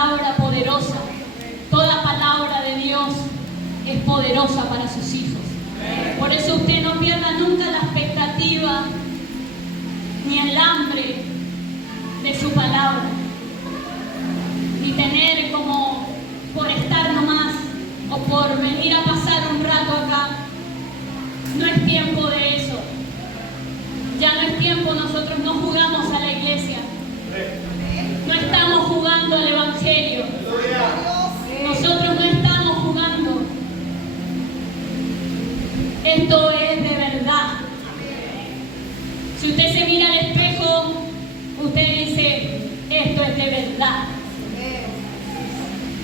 palabra poderosa. Toda palabra de Dios es poderosa para sus hijos. Por eso usted no pierda nunca la expectativa ni el hambre de su palabra, ni tener como por estar nomás o por venir a pasar un rato acá. No es tiempo de eso. Ya no es tiempo, nosotros no jugamos a la iglesia. No estamos jugando al evangelio. Nosotros no estamos jugando. Esto es de verdad. Si usted se mira al espejo, usted dice, esto es de verdad.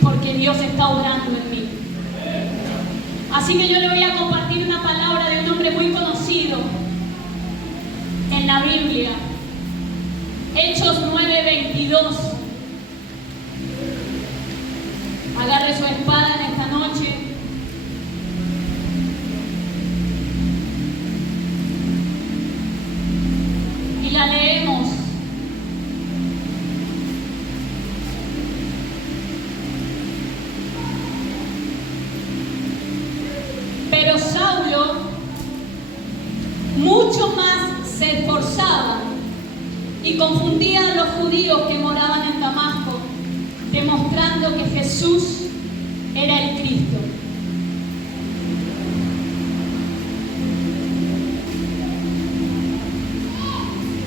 Porque Dios está obrando en mí. Así que yo le voy a compartir una palabra de un hombre muy conocido en la Biblia. Hechos 9:22. Agarre su espada en esta noche. Y la leemos. Pero Saulo mucho más se esforzaba y confundía a los judíos que moraban en Damasco, demostrando que Jesús era el Cristo.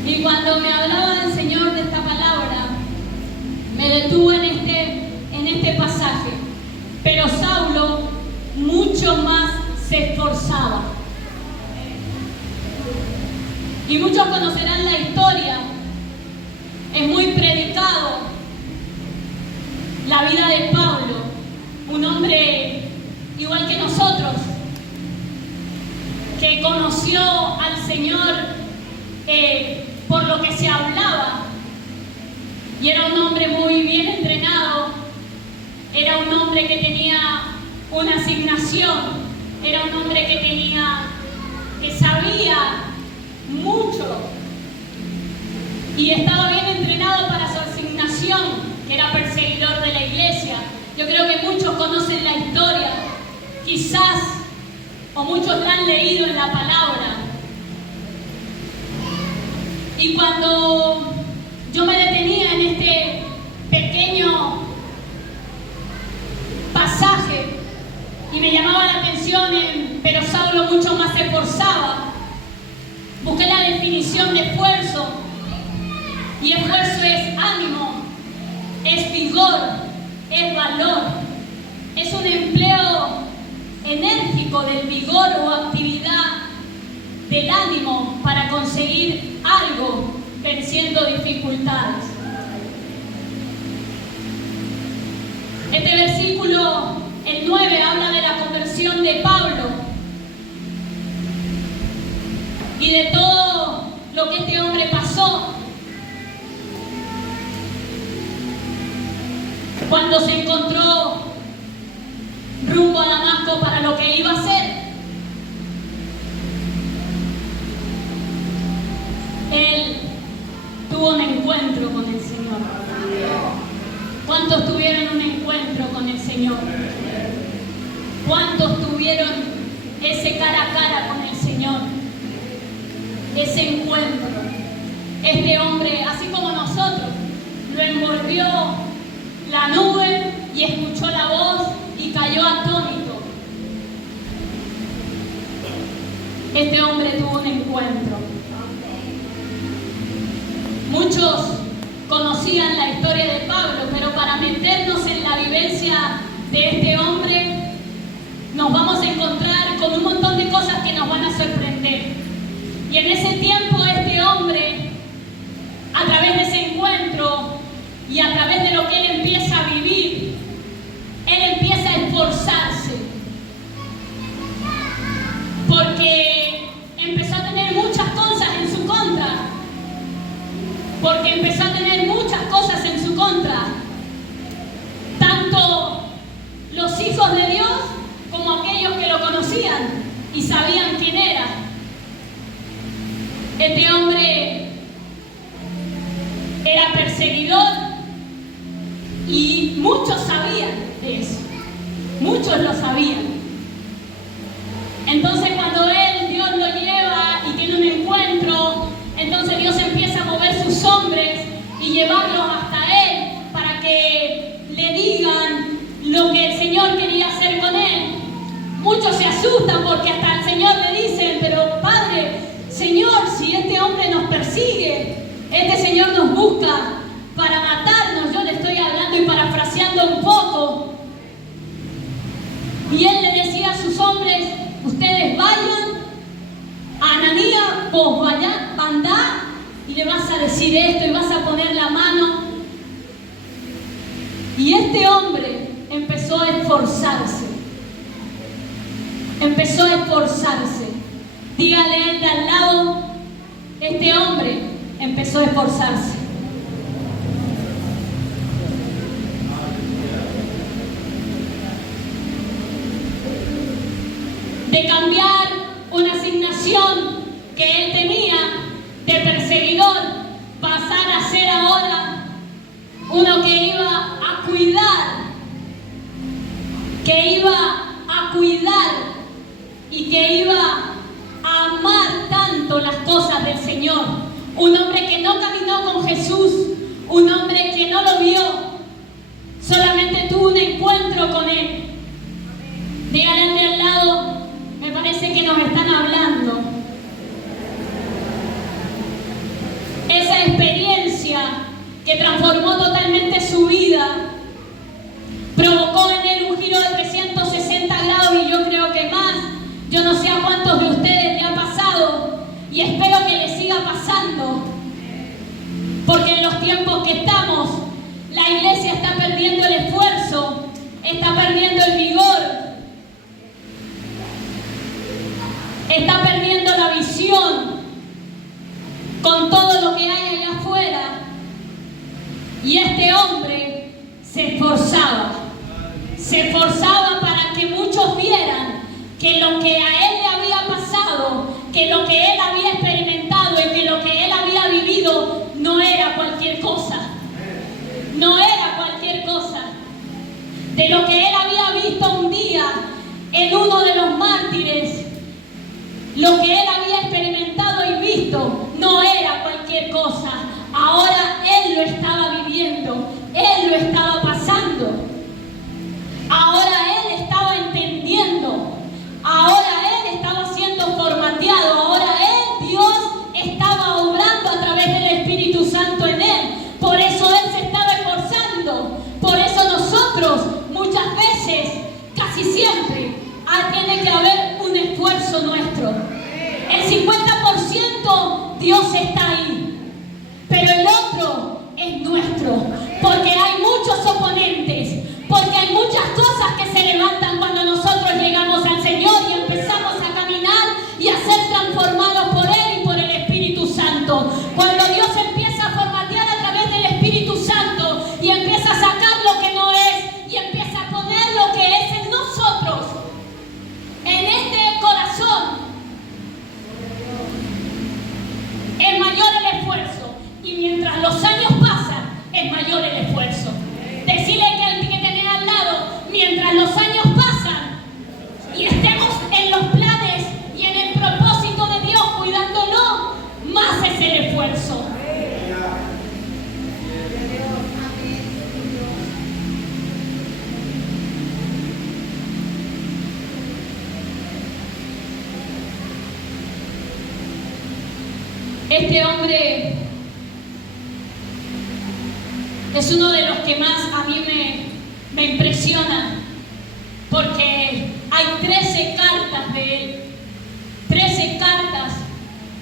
Y cuando me hablaba el Señor de esta palabra, me detuvo en este pasaje. Pero Saulo mucho más se esforzaba. Y muchos conocerán la historia. Es muy predicado la vida de Pablo, un hombre igual que nosotros, que conoció al Señor por lo que se hablaba, y era un hombre muy bien entrenado, era un hombre que tenía una asignación, era un hombre que sabía mucho y estaba bien entrenado para su asignación, que era perseguidor de la iglesia. Yo creo que muchos conocen la historia, quizás, o muchos la han leído en la palabra. Y cuando yo me detenía en este pequeño pasaje y me llamaba la atención pero Saulo mucho más se esforzaba, busqué la definición de esfuerzo, y esfuerzo es ánimo, es vigor, es valor, es un empleo enérgico del vigor o actividad del ánimo para conseguir algo venciendo dificultades. Este versículo, el 9, habla de la conversión de Pablo y de todo lo que este hombre pasó cuando se encontró rumbo a Damasco para lo que iba a hacer. Él tuvo un encuentro con el Señor. ¿Cuántos tuvieron un encuentro con el Señor? ¿Cuántos tuvieron ese cara a cara con el Señor? Ese encuentro. Este hombre, así como nosotros, lo envolvió la nube y escuchó la voz y cayó atónito. Este hombre tuvo un encuentro. Muchos conocían la historia de Pablo, pero para meternos en la vivencia de este hombre, nos vamos a encontrar con un montón de cosas que nos van a sorprender. Y en ese tiempo este hombre, a través de ese encuentro y a través de lo que él empieza a vivir, él empieza a esforzarse. Porque empezó a tener muchas cosas en su contra. Porque empezó a tener muchas cosas en su contra. Tanto los hijos de Dios como aquellos que lo conocían y sabían quién era. Este hombre era perseguidor y Y muchos sabían de eso. Muchos lo sabían. Entonces cuando Dios lo lleva y tiene un encuentro, entonces Dios empieza a mover sus hombres y llevarlos hasta Él para que le digan lo que el Señor quería hacer con él. Muchos se asustan porque hasta el Señor le dicen, pero Padre, Señor, si este hombre nos persigue, este Señor nos busca para matarnos. Yo le estoy hablando y parafraseando un poco. Y Él le decía a sus hombres, ustedes vayan, a Ananías, vos vayan, andá y le vas a decir esto y vas a poner la mano. Y este hombre empezó a esforzarse. Empezó a esforzarse. Dígale él de al lado, este hombre empezó a esforzarse. De cambiar una asignación que él tenía de perseguidor, pasar a ser ahora uno que iba a cuidar y que iba a amar tanto las cosas del Señor. Un hombre que no caminó con Jesús, un hombre que no lo vio, solamente tuvo un encuentro con Él. Díganle de al lado, me parece que nos están hablando. Esa experiencia que transformó totalmente su vida, provocó en él un giro de 360 grados y yo creo que más. Yo no sé a cuántos de ustedes le ha pasado y espero que les siga pasando, porque en los tiempos que estamos, la iglesia está perdiendo el esfuerzo, está perdiendo el vigor, está perdiendo la visión con todo lo que hay allá afuera. Y este hombre se esforzaba para que muchos vieran que lo que a él le había pasado, que lo que él había experimentado y que lo que él había vivido no era cualquier cosa. No era cualquier cosa. De lo que él había visto un día en uno de los mártires, lo que él había experimentado y visto no era cualquier cosa. Ahora él lo estaba viviendo, él lo estaba pasando. Ahora él estaba entendiendo, ahora él estaba siendo formateado, ahora él, Dios, estaba obrando a través del Espíritu Santo en él. Por eso él se estaba esforzando, por eso nosotros muchas veces, casi siempre, tiene que haber un esfuerzo nuestro. El 50% Dios está ahí, pero el otro es nuestro, porque hay muchos oponentes, porque hay muchas cosas que se levantan cuando nosotros llegamos al Señor y empezamos a caminar y a ser transformados por Él y por el Espíritu Santo. Cuando Dios empieza a formatear a través del Espíritu Santo y empieza a sacar lo que no es y empieza a poner lo que es en nosotros, en este corazón, es mayor el esfuerzo, y mientras los años pasan, es mayor el esfuerzo. Decirle que al que tenés al lado, mientras los años pasan y estemos en los planes y en el propósito de Dios cuidándolo, más es el esfuerzo. Este hombre es uno de los que más a mí me impresiona, porque hay 13 cartas de él, 13 cartas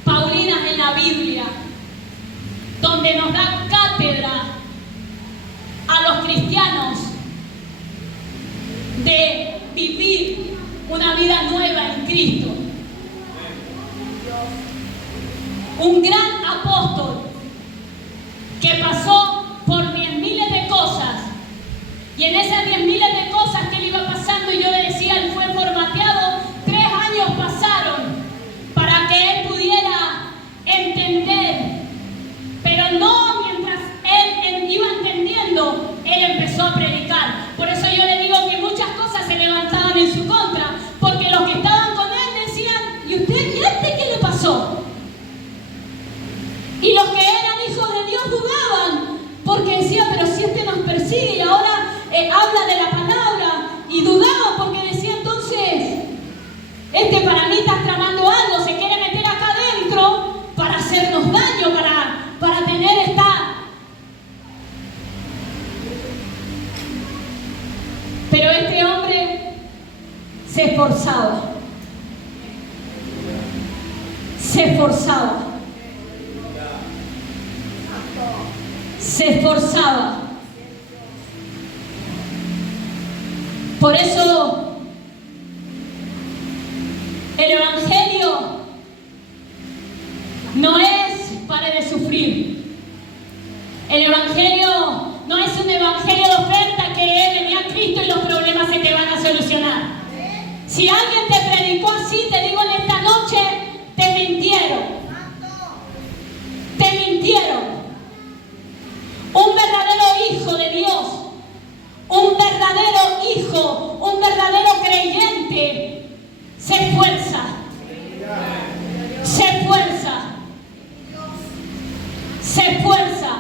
paulinas en la Biblia, donde nos da cátedra a los cristianos de vivir una vida nueva en Cristo. Un gran apóstol que pasó por 10.000 de cosas, y en esas 10.000 de cosas que él iba pasando, y yo le decía, él fue formateado, 3 años pasaron para que él pudiera entender, pero no mientras él iba entendiendo, él empezó a aprender. habla de la palabra y dudaba porque decía entonces, para mí está tramando algo, se quiere meter acá adentro para hacernos daño, para tener esta... Pero este hombre se esforzaba. Se esforzaba. Se esforzaba. Por eso el Evangelio no es pare de sufrir. El Evangelio no es un evangelio de oferta que venía a Cristo y los problemas se te van a solucionar. Si alguien te predicó así, te digo en esta noche, te mintieron. Te mintieron. Un verdadero hijo de Dios, un verdadero hijo, un verdadero creyente, se esfuerza. Se esfuerza. Se esfuerza.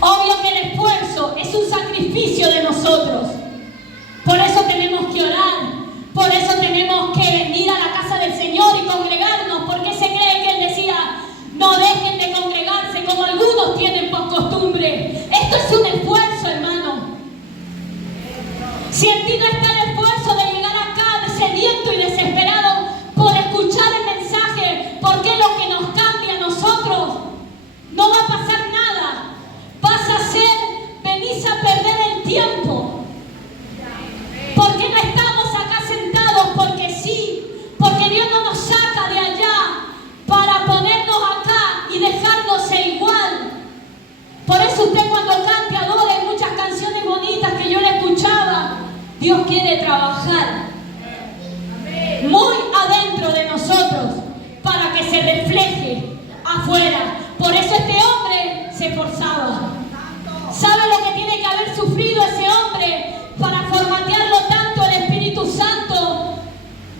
Obvio que el esfuerzo es un sacrificio de nosotros. Por eso tenemos que orar. Por eso tenemos que venir a la casa del Señor y congregarnos. Porque se cree que Él decía, no dejen de congregarse como algunos tienen por costumbre. Esto es un esfuerzo, hermano. Si en ti no está el esfuerzo de llegar acá sediento y desesperado por escuchar el mensaje, porque es lo que nos cambia a nosotros, no va a pasar nada. Vas a venís a perder el tiempo. ¿Por qué no estamos acá sentados? Porque sí, porque Dios no nos saca de allá para ponernos acá y dejarnos igual. Por eso usted cuando cante, adore muchas canciones bonitas que yo le escuchaba, Dios quiere trabajar muy adentro de nosotros para que se refleje afuera. Por eso este hombre se esforzaba. ¿Sabe lo que tiene que haber sufrido ese hombre para formatearlo tanto el Espíritu Santo?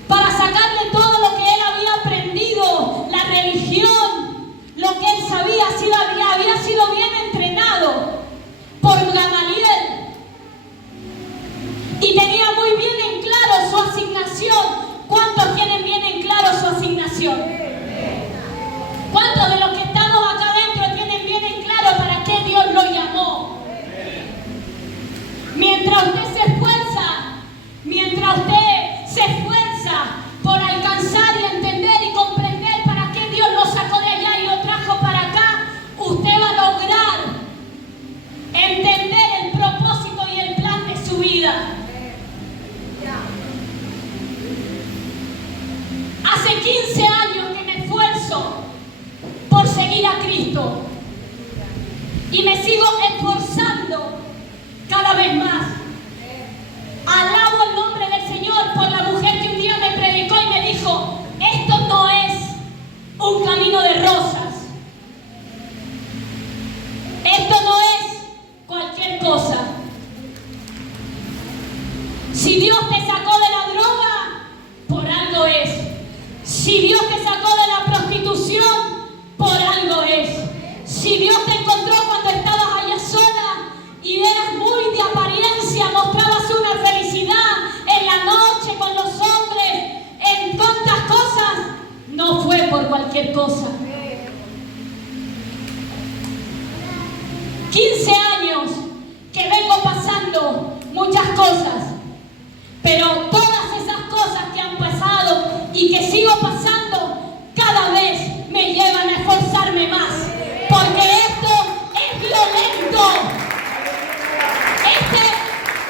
Para sacarle todo lo que él había aprendido, la religión, lo que él sabía, había sido bien entrenado por Gamaliel. Y tenía muy bien en claro su asignación. ¿Cuántos tienen bien en claro su asignación? ¿Cuántos de los que estamos acá adentro tienen bien en claro para qué Dios lo llamó? Mientras usted se esfuerza por alcanzar y entender y comprender para qué Dios lo sacó de allá y lo trajo para acá, usted va a lograr entender el propósito y el plan de su vida. Hace 15 años que me esfuerzo por seguir a Cristo y me sigo esforzando cada vez más. Alabo el nombre del Señor por la mujer que un día me predicó y me dijo, esto no es un camino de rosas. Esto no es cualquier cosa. Si Dios te sacó de la droga, por algo es. Si Dios te sacó de la prostitución, por algo es. Si Dios te encontró cuando estabas allá sola y eras muy de apariencia, mostrabas una felicidad en la noche con los hombres, en tantas cosas, no fue por cualquier cosa. 15 años que vengo pasando muchas cosas, pero todas esas cosas que han pasado y que sigo pasando, cada vez me llevan a esforzarme más, porque esto es violento.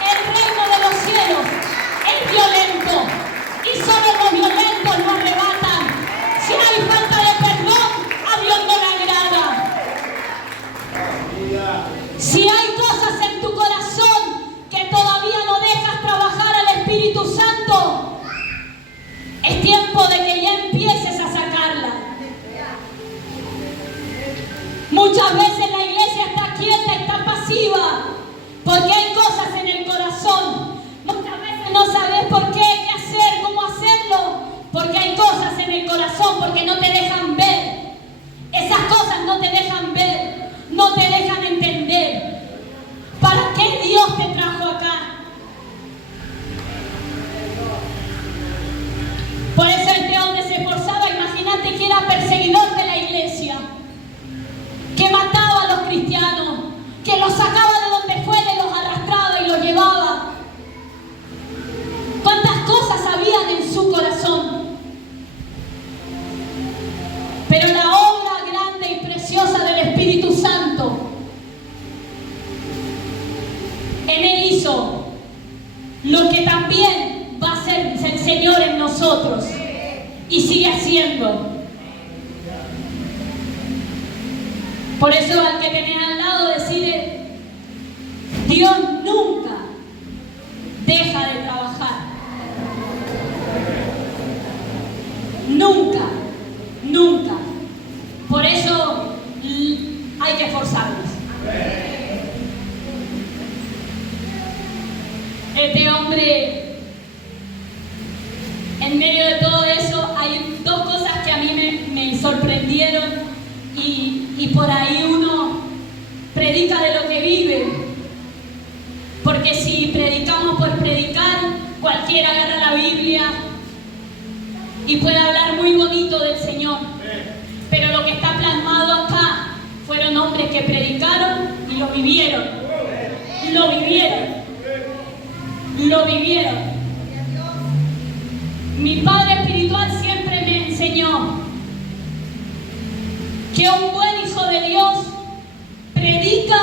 El reino de los cielos es violento y solo los violentos lo arrebatan. Si hay falta de perdón, a Dios no le agrada. Si hay cosas en tu corazón que todavía no dejas trabajar al Espíritu Santo, es tiempo de que ya empieces a sacarla. Muchas veces la iglesia está quieta, está pasiva, porque hay cosas en el corazón. Muchas veces no sabes por qué, qué hacer, cómo hacerlo, porque hay cosas en el corazón, porque no te dejan ver. Esas cosas no te dejan ver, no te dejan entender. Él hizo lo que también va a hacer el Señor en nosotros y sigue haciendo. Por eso al que tenés al lado decirle, Dios nunca deja de trabajar. Nunca, nunca. Por eso hay que esforzarnos. Este hombre, en medio de todo eso, hay dos cosas que a mí me sorprendieron y por ahí uno predica de lo que vive. Porque si predicamos por predicar, cualquiera agarra la Biblia y puede hablar muy bonito del Señor. Pero lo que está plasmado acá fueron hombres que predicaron y lo vivieron. Lo vivieron. Lo vivieron. Mi padre espiritual siempre me enseñó que un buen hijo de Dios predica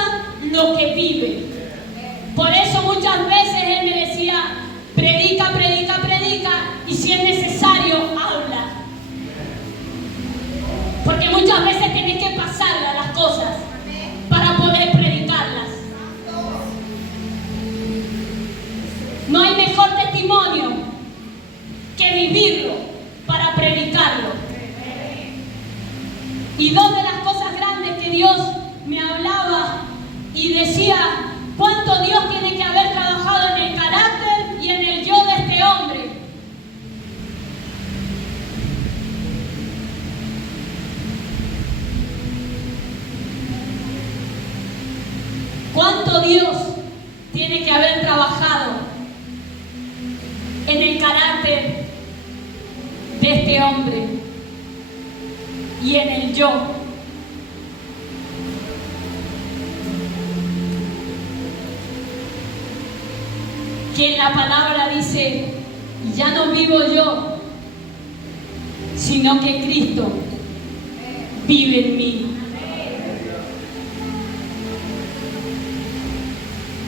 lo que vive. Por eso muchas veces él me decía, predica, predica, predica, y si es necesario, habla. Porque muchas veces tienes que pasarle a las cosas para poder predicarlas. No hay mejor testimonio que vivirlo para predicarlo. Y dos de las cosas grandes que Dios me hablaba y decía, cuánto Dios tiene que haber trabajado en el carácter y en el yo de este hombre. Cuánto Dios tiene que haber trabajado en el carácter de este hombre y en el yo. Que en la palabra dice, ya no vivo yo, sino que Cristo vive en mí.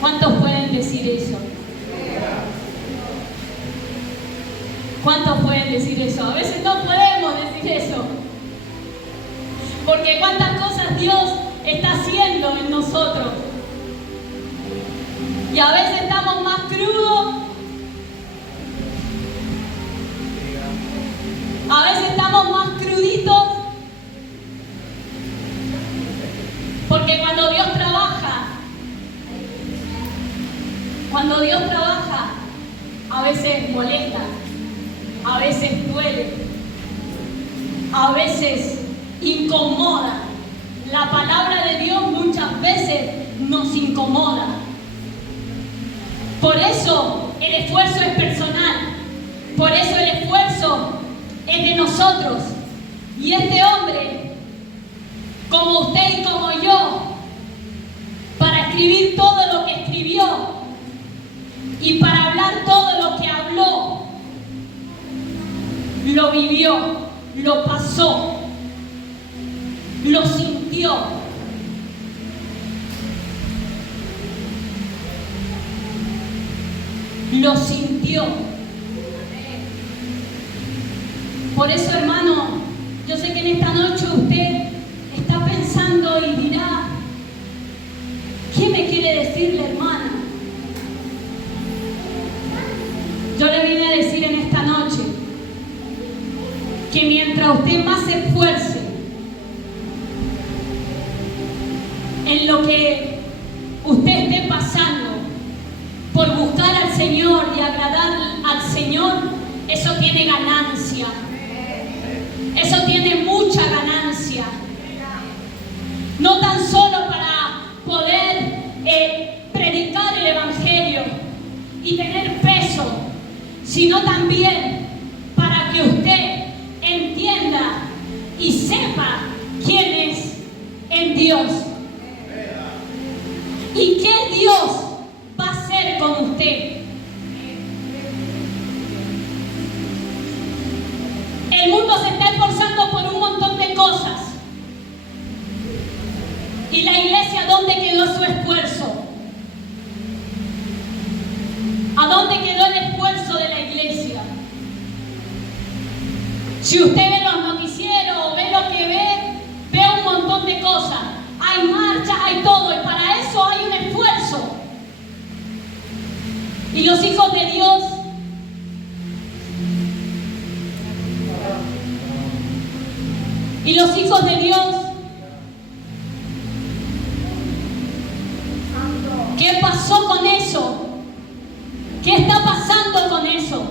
¿Cuántos pueden decir eso? ¿Cuántos pueden decir eso? A veces no podemos decir eso. Porque cuántas cosas Dios está haciendo en nosotros. Y a veces estamos más crudos. A veces estamos más cruditos. Porque cuando Dios trabaja, a veces molesta, a veces duele, a veces incomoda. La palabra de Dios muchas veces nos incomoda. Por eso el esfuerzo es personal. Por eso el esfuerzo es de nosotros. Y este hombre, como usted y como yo, para escribir todo lo que escribió y para hablar todo lo que habló, lo vivió, lo pasó, lo sintió. Lo sintió. Por eso, hermano, yo sé que en esta noche usted está pensando y dirá, ¿qué me quiere decir la hermana? Yo le vine a decir en esta noche que mientras usted más se esfuerce en lo que usted esté pasando por buscar al Señor y agradar al Señor, eso tiene ganancia. Eso tiene mucha ganancia. No tan solo para poder predicar el Evangelio y tener peso, sino también para que usted entienda y sepa quién es en Dios y qué Dios va a hacer con usted. El mundo se está esforzando por un montón de cosas. ¿Y la iglesia dónde quedó su esfuerzo? Si usted ve los noticieros o ve lo que ve un montón de cosas. Hay marchas, hay todo, y para eso hay un esfuerzo. Y los hijos de Dios ¿qué pasó con eso? ¿Qué está pasando con eso?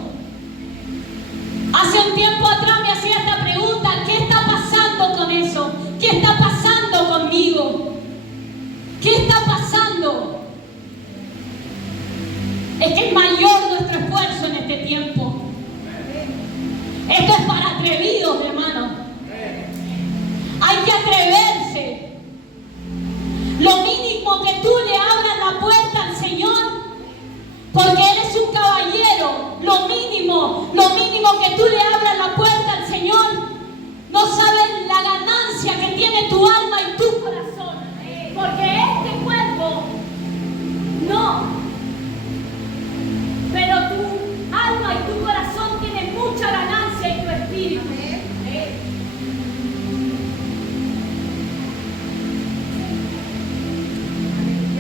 Hace un tiempo atrás me hacía esta pregunta: ¿qué está pasando con eso? ¿Qué está pasando conmigo? ¿Qué está pasando? Es que es mayor nuestro esfuerzo en este tiempo. Esto es para atrevidos, hermano. Hay que atreverse. Lo mínimo que tú le abras la puerta al Señor, porque Él es un caballero. Lo mínimo que tú le abras la puerta al Señor, no sabes la ganancia que tiene tu alma y tu corazón. Porque este cuerpo no, pero tu alma y tu corazón tienen mucha ganancia en tu espíritu.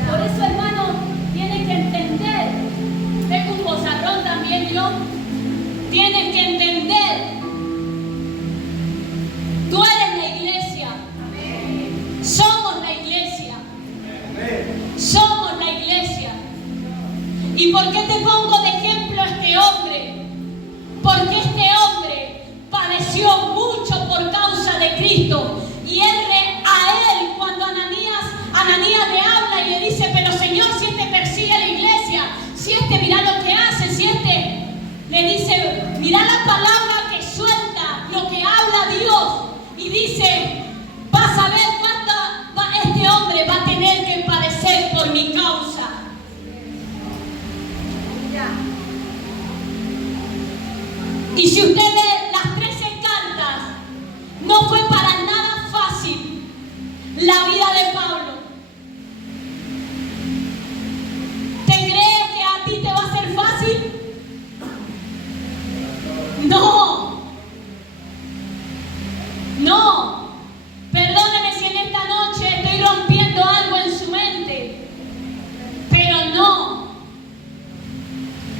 Por eso, hermano, tienes que entender. Tengo un bozarrón también yo. Tienes que entender. Tú eres la iglesia. Somos la iglesia. Somos la iglesia. ¿Y por qué te pongo de ejemplo a este hombre? Porque este hombre padeció mucho por causa de Cristo. Y a él, cuando Ananías le habla y le dice: pero Señor, si este persigue a la iglesia, si este mira lo que hace, si este le dice, mira la palabra que suelta, lo que habla Dios, y dice: vas a ver este hombre va a tener que padecer por mi causa. Y si usted ve las 13 cartas, no fue para nada fácil la vida de Pablo. ¿Te crees que a ti te va a ser fácil? No. No. Perdóneme si en esta noche estoy rompiendo algo en su mente, pero no.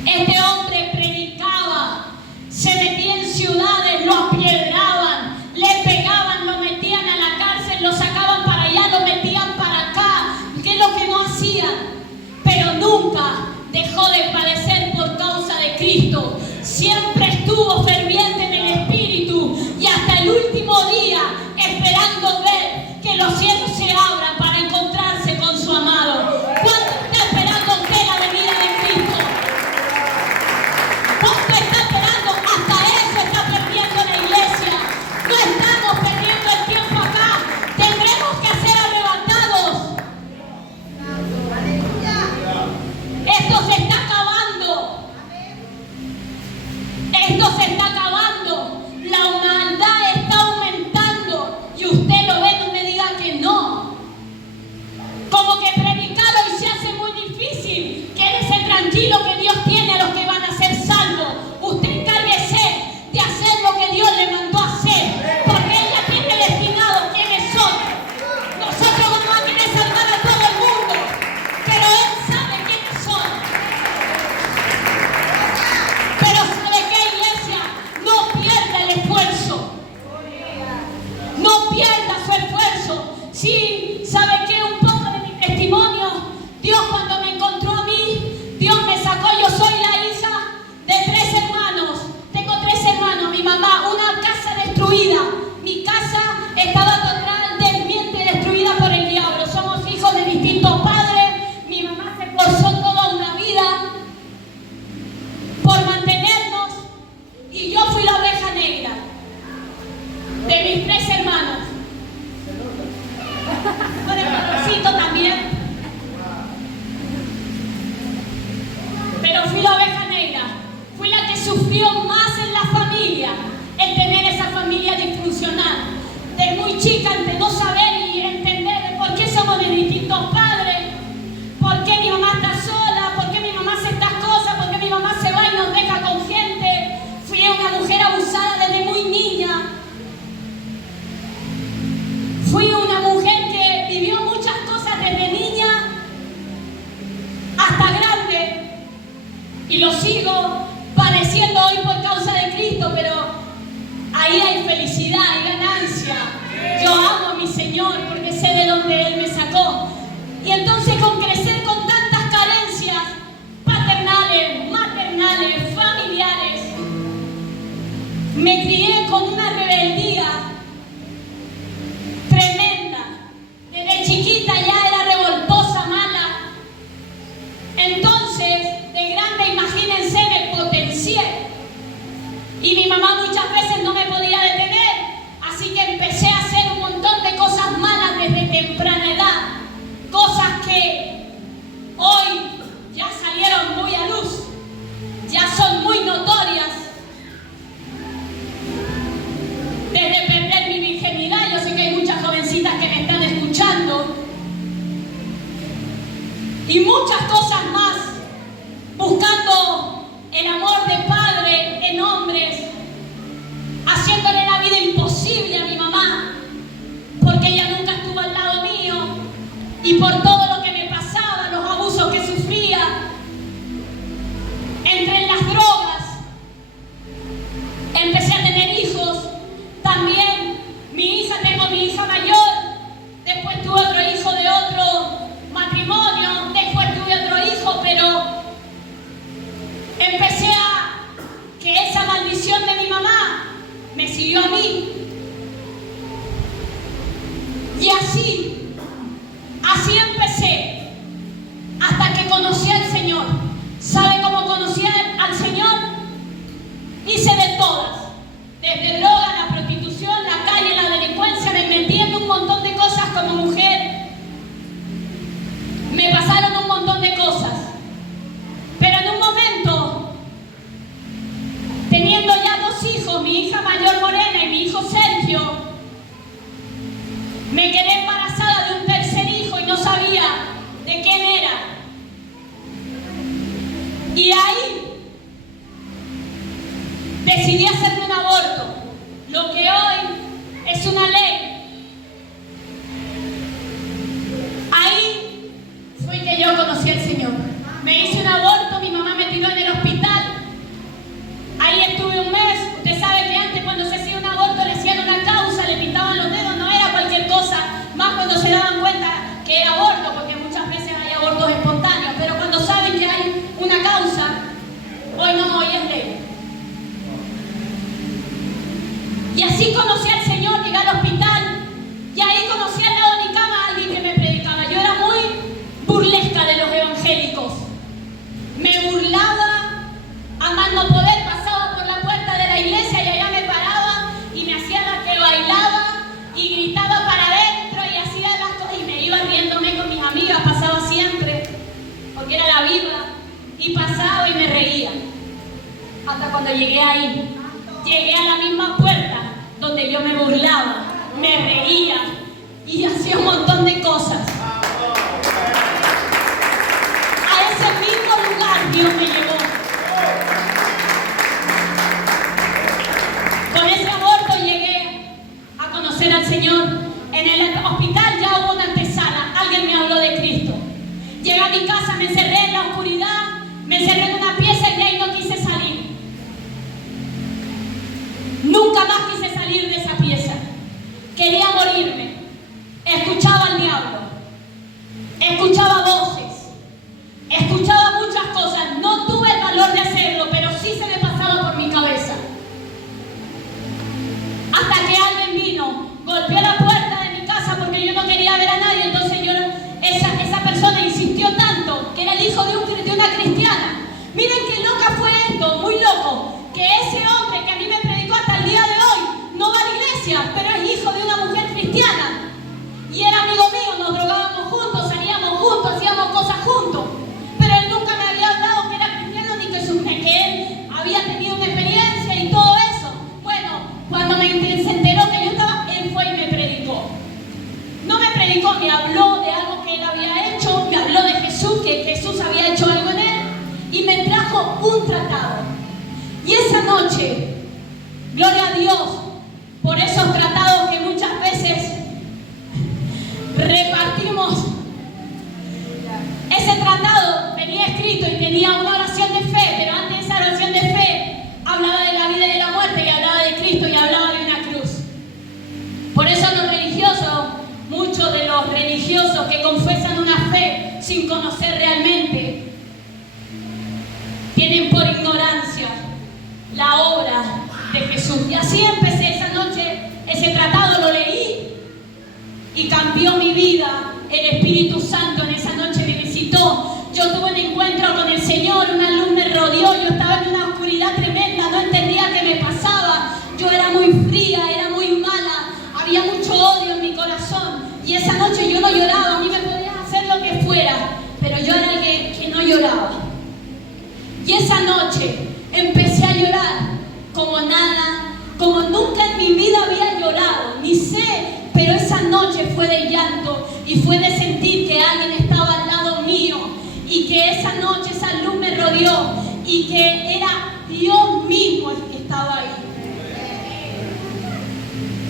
Este hombre predicaba, se metía en ciudades, lo apiedraban, le pegaban, lo metían a la cárcel, lo sacaban para allá, lo metían para acá. ¿Qué es lo que no hacían? Pero nunca dejó de padecer por causa de Cristo. Siempre estuvo ferviente en el Espíritu y hasta el último día esperando ver que los cielos se abran para encontrarse con su amado. ¿Cuánto está esperando usted la venida de Cristo? ¿Cuánto está esperando? Hasta eso está perdiendo la iglesia. No estamos perdiendo el tiempo acá. Tendremos que ser arrebatados. Esto se está acabando. Esto se está acabando. La maldad está aumentando. Y usted lo ve, no me diga que no. Como que predicar hoy se hace muy difícil. Quédese tranquilo que Dios tiene a los que van a ser salvos. Usted encárguese de hacer lo que Dios le mandó a hacer, porque Él ya tiene destinado quiénes son. Nosotros vamos a querer salvar a todo el mundo, pero Él sabe quiénes son. Pero ¿sabe qué, iglesia? No pierda el esfuerzo. No pierda su esfuerzo. Sí, ¿sabe qué? Un poco de mi testimonio. Dios, cuando me encontró a mí, Dios me sacó y lo sigo padeciendo hoy por causa de Cristo, pero ahí hay felicidad, hay ganancia. Yo amo a mi Señor porque sé de dónde Él me sacó. Y entonces, con crecer con tantas carencias paternales, maternales, familiares, me crié con una rebeldía tremenda. Desde chiquita ya era revoltosa, mala. Entonces, de grande, imagínense, me potencié. Y mi mamá muchas veces no me podía detener. Así que empecé a hacer un montón de cosas malas desde temprana edad. Cosas que hoy ya salieron muy a luz. Ya son muy notorias. Desde perder mi virginidad, yo sé que hay muchas jovencitas que me están escuchando. Y muchas cosas más. Buscando el amor de padre en hombres. Haciéndole la vida imposible a mi mamá. Porque ella nunca estuvo al lado mío. Y por todo lo que me pasaba, los abusos que sufría. Entré en las drogas. Empecé a tener hijos. También tengo mi hija mayor. Después tuve otro hijo de otro matrimonio. Después tuve otro hijo, pero empecé que esa maldición de mi mamá me siguió a mí. Y así empecé, hasta que conocí al Señor. ¿Sabe cómo conocí al Señor? Hice de todas, desde droga, la prostitución, la calle, la delincuencia. Me metí en un montón de cosas como mujer. Me pasaron un montón de cosas. Pero en un momento, teniendo ya 2 hijos, mi hija mayor Morena y mi hijo Sergio, me quedé embarazada de un tercer hijo y no sabía de quién era. Y ahí decidí hacerme un aborto, lo que hoy es una ley. Ahí fue que yo conocí al Señor. Me hice un aborto, mi mamá me tiró en el hospital. Ahí estuve un mes. Usted sabe que antes, cuando se hacía un aborto, le hacían una causa, le pintaban los dedos, no era cualquier cosa, más cuando se daban cuenta que era aborto, porque muchas veces hay abortos espontáneos, pero cuando saben que hay una causa, hoy no, hoy es ley. Y así conocí al Señor, llegué al hospital, y ahí conocí al lado de mi cama a alguien que me predicaba. Yo era muy burlesca de los evangélicos. Me burlaba a más no poder, pasaba por la puerta de la iglesia y allá me paraba y me hacía la que bailaba y gritaba para adentro y hacía las cosas y me iba riéndome con mis amigas, pasaba siempre, porque era la viva, y pasaba y me reía. Hasta cuando llegué ahí, llegué a la misma puerta donde yo me burlaba, me reía y hacía un montón de cosas. A ese mismo lugar Dios me llevó. Con ese aborto llegué a conocer al Señor. En el hospital ya hubo una antesala. Alguien me habló de Cristo. Llegué a mi casa, me encerré en la oscuridad, me encerré en una pieza y de ahí no quise salir. Nunca más quise salir de esa pieza. Quería morirme. Escuchaba al diablo. Escuchaba voces. Escuchaba muchas cosas. No tuve el valor de hacerlo, pero sí se me pasaba por mi cabeza. Hasta que alguien vino, golpeó la puerta de mi casa porque yo no quería ver a nadie. Entonces esa persona insistió tanto, que era el hijo de una cristiana. Miren qué loca fue esto, muy loco, que ese hombre que a mí me predicó hasta el día de hoy no va a la iglesia, pero es hijo de una mujer cristiana. Y era amigo mío, nos drogábamos juntos, salíamos juntos, hacíamos cosas juntos. Pero él nunca me había hablado que era cristiano ni que él había tenido una experiencia y todo eso. Bueno, cuando se enteró que yo estaba, él fue y me predicó. No me predicó, me habló de algo que él había hecho, me habló de Jesús, que Jesús había hecho algo en él, y me trajo un tratado. Y esa noche, gloria a Dios, por esos tratados que muchas veces repartimos. Ese tratado venía escrito y tenía una oración de fe, pero tienen por ignorancia la obra de Jesús. Y así empecé esa noche, ese tratado lo leí y cambió mi vida. El Espíritu Santo en esa noche me visitó. Yo tuve un encuentro con el Señor, una luz me rodeó, yo estaba en una oscuridad tremenda, no entendía qué me pasaba. Yo era muy fría, era muy mala, había mucho odio en mi corazón. Y esa noche yo no lloraba, a mí me podías hacer lo que fuera, pero yo era el que no lloraba. Y esa noche empecé a llorar como nada, como nunca en mi vida había llorado, ni sé, pero esa noche fue de llanto y fue de sentir que alguien estaba al lado mío y que esa noche esa luz me rodeó y que era Dios mismo el que estaba ahí.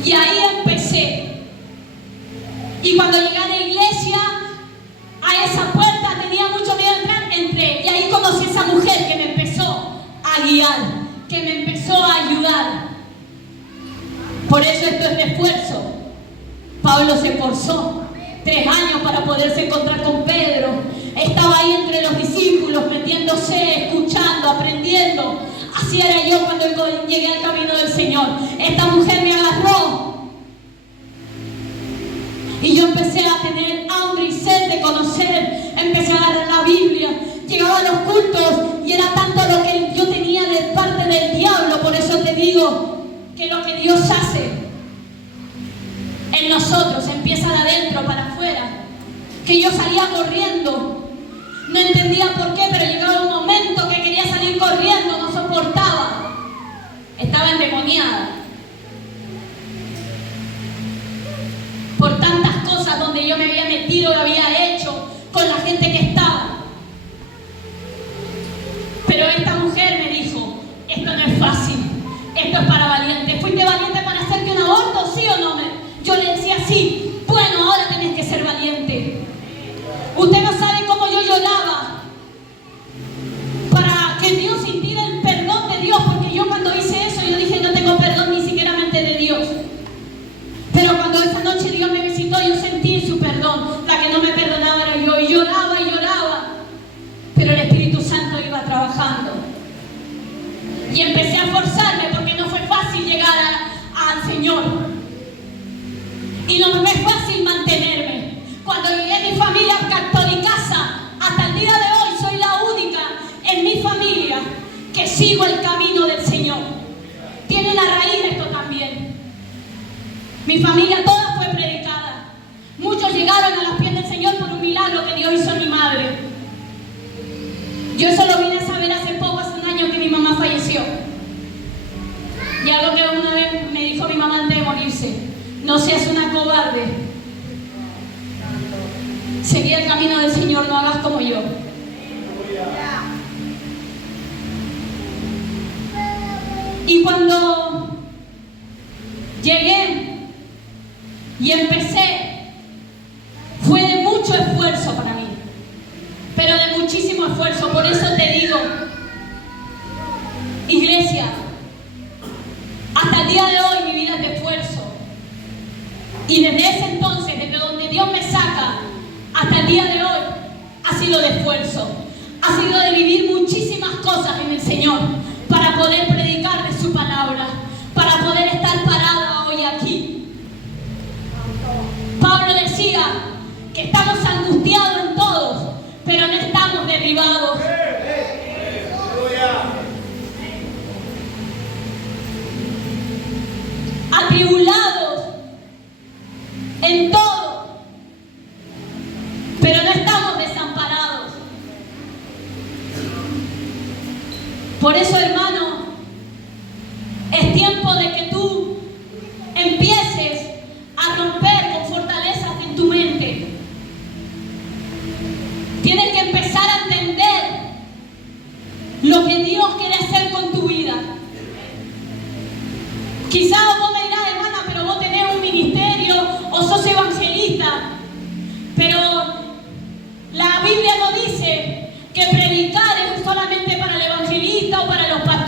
Y ahí empecé. Y cuando llegué a la iglesia, a esa puerta tenía mucho miedo de entrar, entré. Y ahí conocí a esa mujer que me empezó a guiar, que me empezó a ayudar. Por eso esto es de esfuerzo. Pablo se esforzó 3 años para poderse encontrar con Pedro. Estaba ahí entre los discípulos, metiéndose, escuchando, aprendiendo. Así era yo cuando llegué al camino del Señor. Esta mujer me agarró. Y yo empecé a tener hambre y sed de conocer. Empecé a agarrar la Biblia. Llegaba a los cultos y era tanto lo que yo tenía de parte del diablo. Por eso te digo que lo que Dios hace en nosotros empieza de adentro para afuera. Que yo salía corriendo. No entendía por qué, pero llegaba un momento que quería salir corriendo. No soportaba. Estaba endemoniada. Por tantas cosas donde yo me había metido, lo había hecho con la gente que estaba. Pero esta mujer me dijo, esto no es fácil, esto es para valientes. ¿Fuiste valiente para hacerte un aborto, sí o no? Yo le decía sí. Bueno, ahora tienes que ser valiente. Usted no sabe cómo yo lloraba para que Dios sintiera el perdón de Dios, porque yo cuando hice eso, yo dije no tengo perdón ni siquiera de Dios. Pero cuando esa noche Dios me visitó, yo sentí su perdón. La que no me perdonaba era yo. Y lloraba y lloraba. Pero el Espíritu Santo iba trabajando. Y empecé a forzarme porque no fue fácil llegar al Señor. Y no me fue fácil mantenerme. Cuando llegué a mi familia católica, hasta el día de hoy soy la única en mi familia que sigo el camino del Señor. Tiene una raíz esto también. Mi familia toda fue predicada. Muchos llegaron a los pies del Señor por un milagro que Dios hizo a mi madre. Yo eso lo vine a saber hace poco, hace un año que mi mamá falleció. Y algo que una vez me dijo mi mamá antes de morirse: no seas una cobarde. Seguí el camino del Señor, no hagas como yo. Y cuando llegué y empecé, fue de mucho esfuerzo para mí, pero de muchísimo esfuerzo. Por eso te digo, iglesia, hasta el día de hoy mi vida es de esfuerzo. Y desde ese entonces, desde donde Dios me saca, hasta el día de hoy, ha sido de esfuerzo. Ha sido de vivir muchísimas cosas en el Señor para poder predicar de su palabra, para poder estar parada hoy aquí. Pablo decía que estamos angustiados en todos, pero no estamos derribados. Atribulados en todo, pero no estamos desamparados. Por eso, hermano, es tiempo de que tú empieces a romper con fortalezas en tu mente. Tienes que empezar a entender lo que Dios quiere hacer con tu vida. Quizás vos me dirás, hermana, pero vos tenés un ministerio o sos evangelista. Pero la Biblia no dice que predicar es solamente para el evangelista o para los pastores.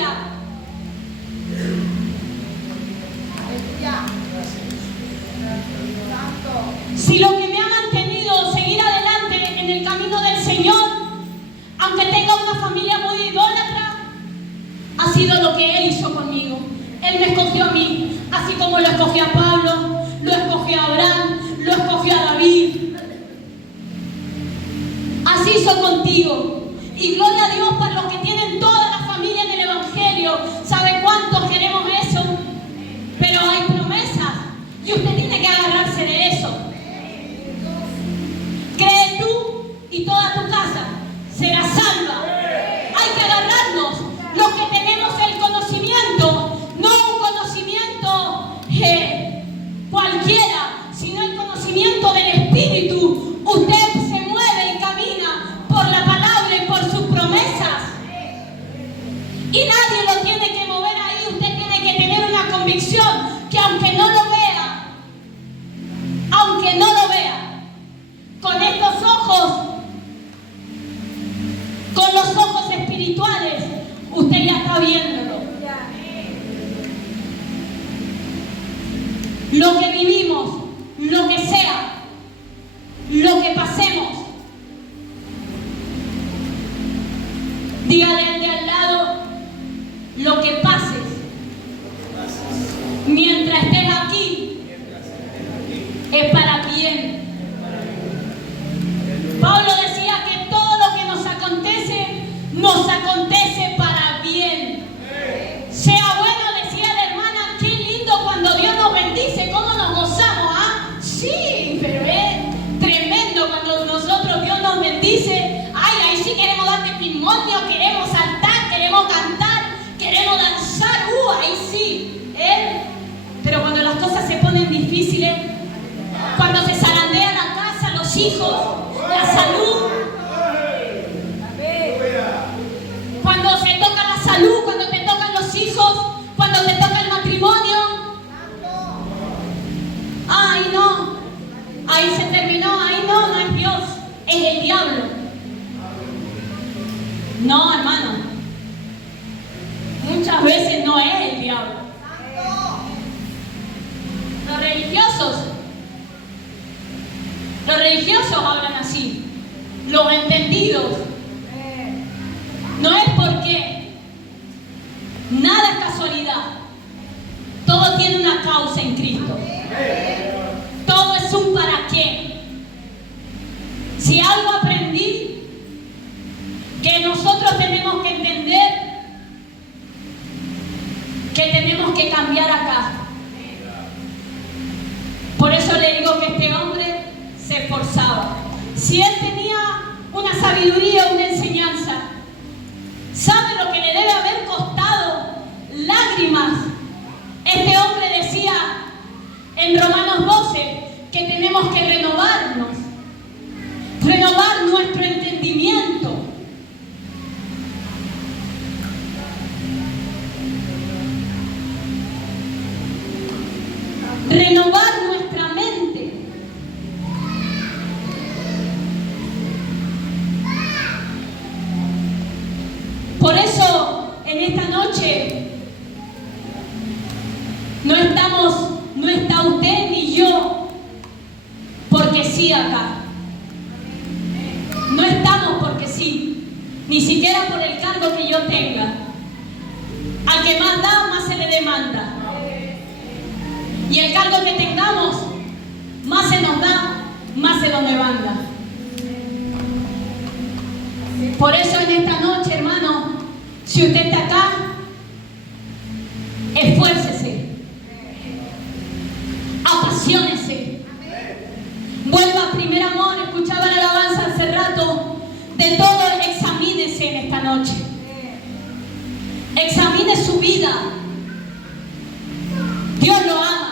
familia. Si lo que me ha mantenido seguir adelante en el camino del Señor, aunque tenga una familia muy idólatra, ha sido lo que Él hizo conmigo. Él me escogió a mí, así como lo escogió a Pablo, lo escogió a Abraham, lo escogió a David. Así hizo contigo. Y gloria a Dios para los que tienen toda la familia en el Evangelio. ¿Sabe cuántos queremos eso? Pero hay promesas y usted tiene que agarrarse de eso. Cree tú y toda tu casa será salva. Hay que agarrarnos los que tenemos el conocimiento, no un conocimiento cualquiera, sino el conocimiento del Espíritu. Usted se mueve y camina por la palabra y por sus promesas. Y nadie lo tiene que mover ahí. Usted tiene que tener una convicción que aunque no lo vea, con estos ojos, con los ojos espirituales, usted ya está viéndolo. Lo que vivimos, lo que sea, lo que pasemos, dígale al de al lado, lo que pases, mientras estés aquí, es para bien. Pablo decía que todo lo que nos acontece para bien. Sea bueno, decía la hermana, qué lindo cuando Dios nos bendice, cómo nos gozamos, ¿ah? Sí, pero es tremendo cuando nosotros Dios nos bendice. Ay, ahí sí queremos dar testimonio, queremos saltar, queremos cantar, queremos danzar, ahí sí, Pero cuando las cosas se ponen difíciles, cuando se zarandea la casa, los hijos, la salud, cuando se toca la salud, cuando te tocan los hijos, cuando te toca el matrimonio, ay no, ahí se terminó, ahí no es Dios, es el diablo. No, hermano, muchas veces no es el diablo. Los religiosos hablan así, los entendidos. No es porque nada es casualidad. Todo tiene una causa en Cristo. Todo es un para qué. Si algo aprendí, que nosotros tenemos que entender que tenemos que cambiar acá. Por eso le digo que este hombre se esforzaba. Si él tenía una sabiduría, una enseñanza, ¿sabe lo que le debe haber costado? Lágrimas. Este hombre decía en Romanos 12 que tenemos que renovar nuestro entendimiento. Renovar nuestra mente. Por eso, en esta noche, no está usted ni yo porque sí acá. No estamos porque sí, ni siquiera por el cargo que yo tenga. Al que más da, más se le demanda. Y el cargo que tengamos, más se nos da, más se nos demanda. Por eso en esta noche, hermano, si usted está acá, esfuércese, apasionese, vuelva a primer amor. Escuchaba la alabanza hace rato. De todo, examínese en esta noche. Examine su vida. Dios lo ama.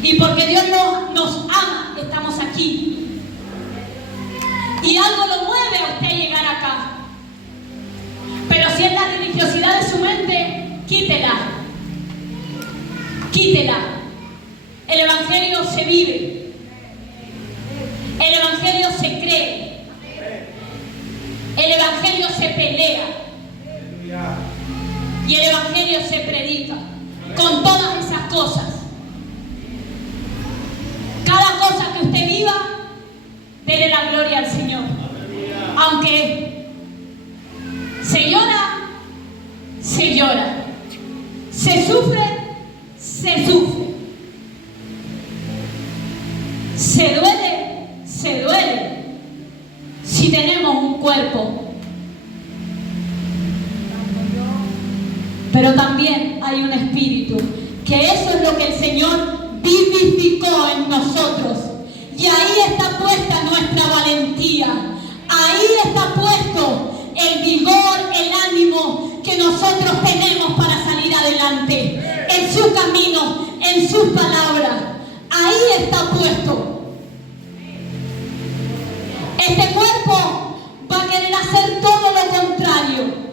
Y porque Dios nos ama, estamos aquí. Y algo lo mueve a usted llegar acá. Pero si es la religiosidad de su mente, quítela. Quítela. El Evangelio se vive. El Evangelio se cree. El Evangelio se pelea. y el Evangelio se predica con todas esas cosas. Cada cosa que usted viva, dele la gloria al Señor. Aunque se llora, se llora. Se sufre, se sufre. Se duele, se duele. Si tenemos un cuerpo. Pero también hay un espíritu, que eso es lo que el Señor vivificó en nosotros. Y ahí está puesta nuestra valentía. Ahí está puesto el vigor, el ánimo que nosotros tenemos para salir adelante. En su camino, en sus palabras. Ahí está puesto. Este cuerpo va a querer hacer todo lo contrario.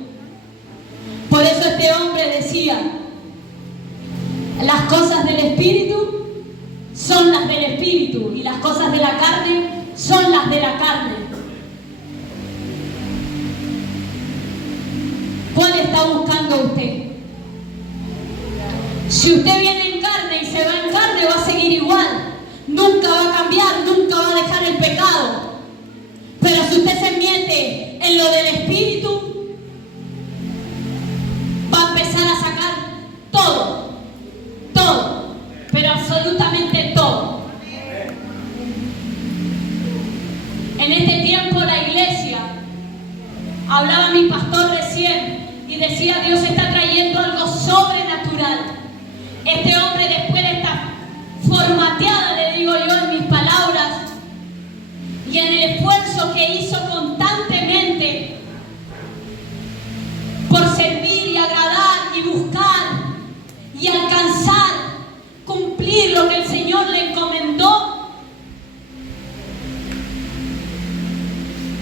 Por eso este hombre decía, las cosas del Espíritu son las del Espíritu y las cosas de la carne son las de la carne. ¿Cuál está buscando usted? Si usted viene en carne y se va en carne, va a seguir igual. Nunca va a cambiar, nunca va a dejar el pecado. Pero si usted se mete en lo del Espíritu, va a empezar a sacar todo, todo, pero absolutamente todo. En este tiempo la iglesia, hablaba mi pastor recién y decía, Dios está trayendo algo sobrenatural. Este hombre, después de esta formateada, le digo yo en mis palabras, y en el esfuerzo que hizo constantemente por servir y agradar y buscar y alcanzar, cumplir lo que el Señor le encomendó,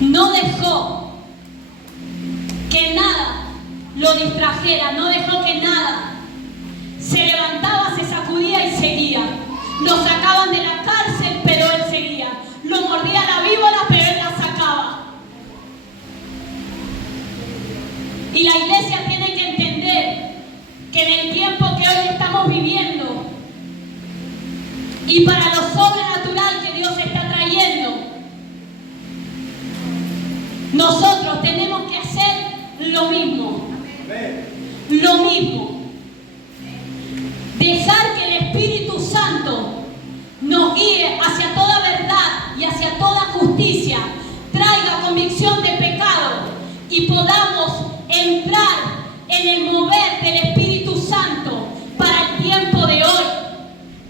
no dejó que nada lo distrajera, no dejó que nada. Se levantaba, se sacudía y seguía. Lo sacaban de la cárcel, pero él seguía. Lo mordía la víbora, pero él la sacaba. Y la iglesia tiene que entender que en el tiempo que hoy estamos viviendo y para lo sobrenatural que Dios está trayendo, nosotros tenemos que hacer lo mismo. Lo mismo. Dejar que el Espíritu Santo nos guíe hacia toda verdad y hacia toda justicia, traiga convicción de pecado y podamos entrar en el mover del Espíritu Santo para el tiempo de hoy,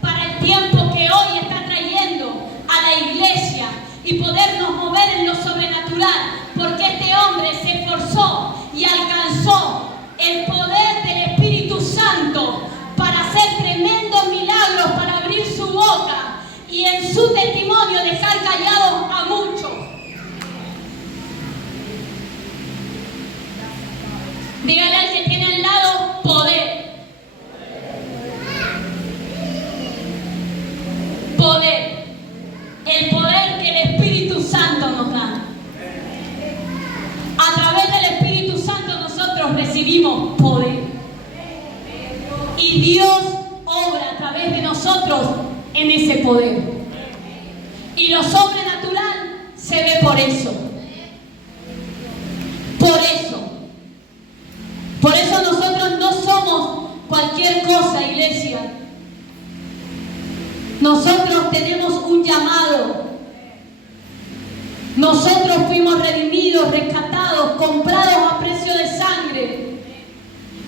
para el tiempo que hoy está trayendo a la iglesia y podernos mover en lo sobrenatural, porque este hombre se esforzó y alcanzó el poder del Espíritu Santo para hacer tremendos milagros, para abrir su boca y en su testimonio dejar callados a muchos. Dígale al que tiene al lado, poder. Poder. El poder que el Espíritu Santo nos da. A través del Espíritu Santo nosotros recibimos poder. Y Dios obra a través de nosotros en ese poder. Y lo sobrenatural se ve por eso. Por eso. Por eso nosotros no somos cualquier cosa, iglesia. Nosotros tenemos un llamado. Nosotros fuimos redimidos, rescatados, comprados a precio de sangre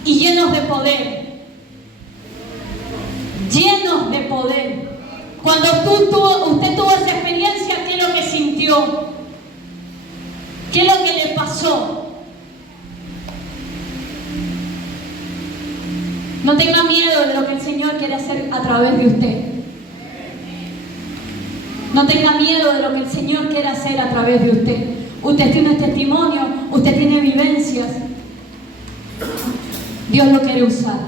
y llenos de poder. Llenos de poder. Cuando usted tuvo esa experiencia, ¿qué es lo que sintió? ¿Qué es lo que le pasó? No tenga miedo de lo que el Señor quiere hacer a través de usted. No tenga miedo de lo que el Señor quiere hacer a través de usted. Usted tiene testimonio, usted tiene vivencias. Dios lo quiere usar.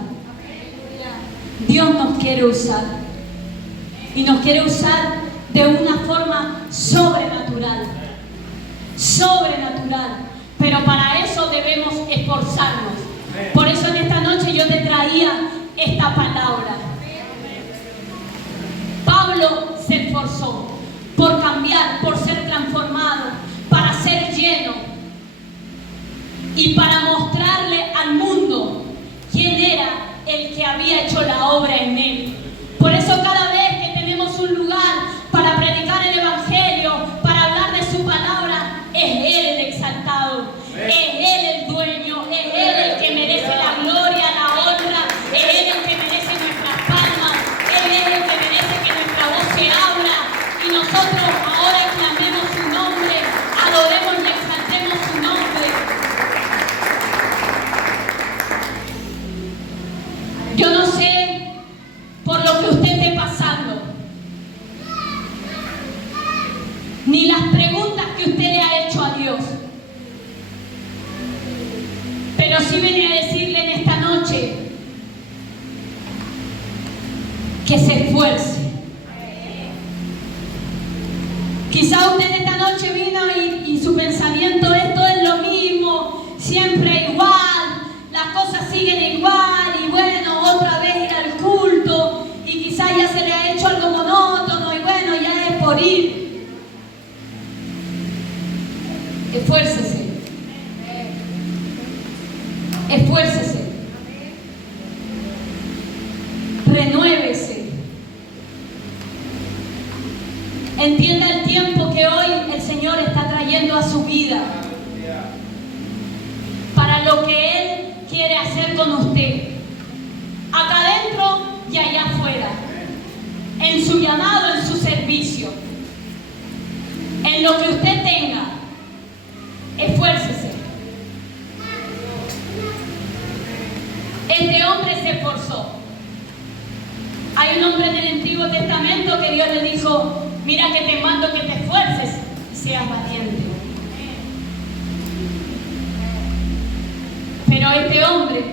Dios nos quiere usar. Y nos quiere usar de una forma sobrenatural. Sobrenatural. Pero para eso debemos esforzarnos. Por eso en esta noche día esta palabra. Pablo se esforzó por cambiar, por ser transformado, para ser lleno y para mostrarle al mundo quién era el que había hecho la obra en él. Por eso cada vez que tenemos un lugar para predicar el Evangelio, para hablar de su palabra, es Él el exaltado, es Él el dueño, es Él el que merece la gloria, la honra, es Él el que merece nuestras palmas, Él es el que merece que nuestra voz se abra y nosotros ahora clamemos su nombre, adoremos y exaltemos su nombre. Yo no sé por lo que usted esté pasando, ni las preguntas que usted le ha hecho a Dios, pero sí vine a decirle en esta noche que se esfuerce. Quizá usted esta noche vino y su pensamiento es todo es lo mismo, siempre igual, las cosas siguen igual y bueno, otra vez ir al culto y quizá ya se le ha hecho algo monótono y bueno, ya es por ir. Esfuércese. Esfuércese. Renuévese. Entienda el tiempo que hoy el Señor está trayendo a su vida para lo que Él quiere hacer con usted, acá adentro y allá afuera, en su llamado, en su servicio, en lo que usted tenga. Esfuércese. Este hombre se esforzó. Hay un hombre en el Antiguo Testamento que Dios le dijo: mira que te mando que te esfuerces y seas valiente. Pero este hombre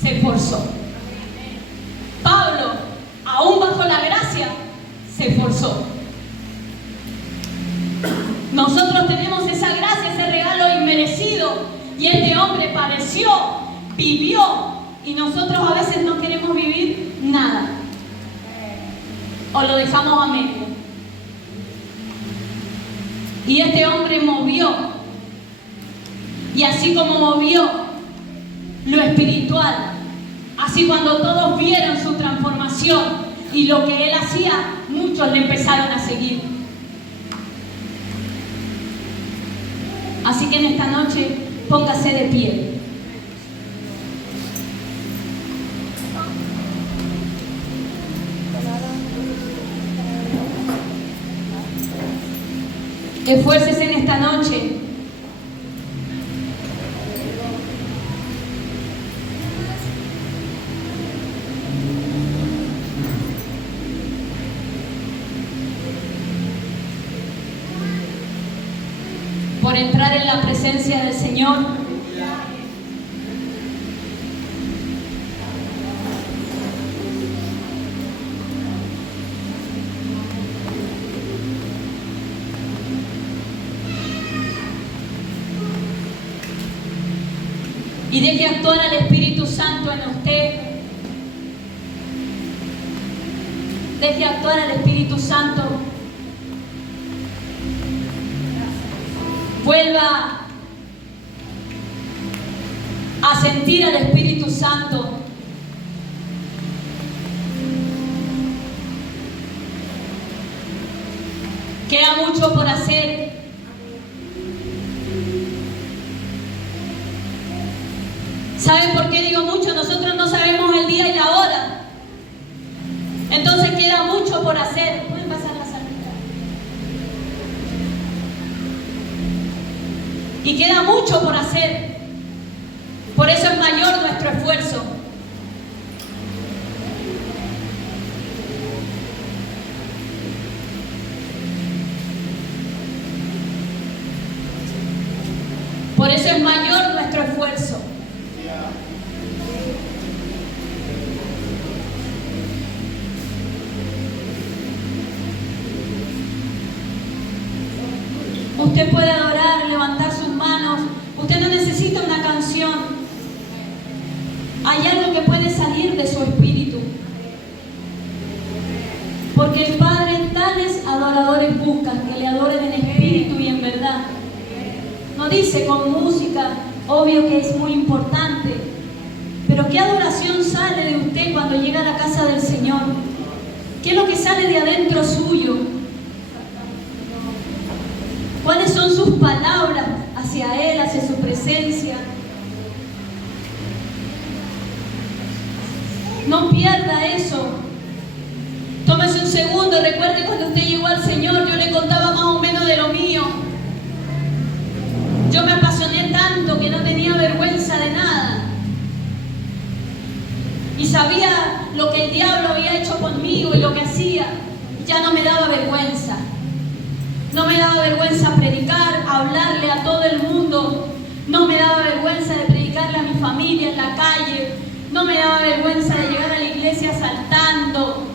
se esforzó. Pablo, aún bajo la gracia, se esforzó. Nosotros tenemos esa gracia, ese regalo inmerecido, y este hombre padeció, vivió, y nosotros a veces no queremos vivir nada, o lo dejamos a medio. Y este hombre movió, y así como movió lo espiritual, así cuando todos vieron su transformación y lo que él hacía, muchos le empezaron a seguir. Así que en esta noche, póngase de pie. Esfuércese en esta noche. Por entrar en la presencia del Señor. Y deje actuar al Espíritu Santo en usted. Deje actuar al Espíritu Santo. Vuelva a sentir al Espíritu Santo. Queda mucho por hacer. ¿Saben por qué digo mucho? Nosotros no sabemos el día y la hora. Entonces queda mucho por hacer. ¿Pueden pasar la salita? Y queda mucho por hacer. Por eso es mayor nuestro esfuerzo. Por eso es mayor nuestro esfuerzo. Usted puede adorar, levantar sus manos. Usted no necesita una canción. Hay algo que puede salir dice con música, obvio que es muy importante, pero ¿qué adoración sale de usted cuando llega a la casa del Señor? ¿Qué es lo que sale de adentro suyo? ¿Cuáles son sus palabras hacia Él, hacia su presencia? No pierda eso. Tómese un segundo, recuerde cuando usted llegó al Señor, yo le contaba más o menos de lo mío. Yo me apasioné tanto que no tenía vergüenza de nada. Y sabía lo que el diablo había hecho conmigo y lo que hacía. Ya no me daba vergüenza. No me daba vergüenza predicar, hablarle a todo el mundo. No me daba vergüenza de predicarle a mi familia en la calle. No me daba vergüenza de llegar a la iglesia saltando.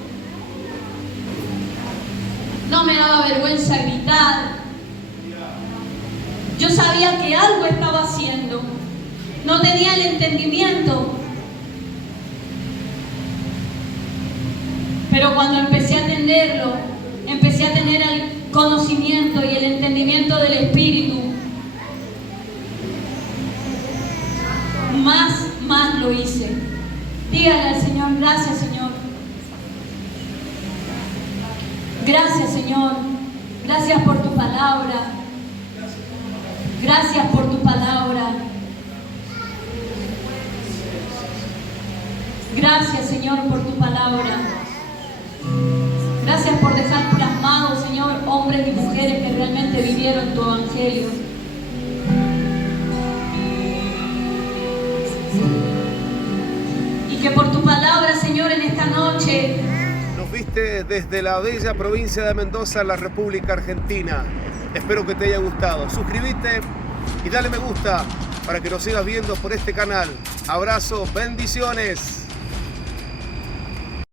No me daba vergüenza gritar. Yo sabía que algo estaba haciendo. No tenía el entendimiento. Pero cuando empecé a entenderlo, empecé a tener el conocimiento y el entendimiento del Espíritu, más lo hice. Dígale al Señor, gracias Señor. Gracias Señor. Gracias por tu palabra. Gracias por tu palabra. Gracias Señor por tu palabra. Gracias por dejar plasmados, Señor, hombres y mujeres que realmente vivieron tu evangelio. Y que por tu palabra, Señor, en esta noche nos viste desde la bella provincia de Mendoza, la República Argentina. Espero que te haya gustado. Suscríbete y dale me gusta para que nos sigas viendo por este canal. Abrazos, bendiciones.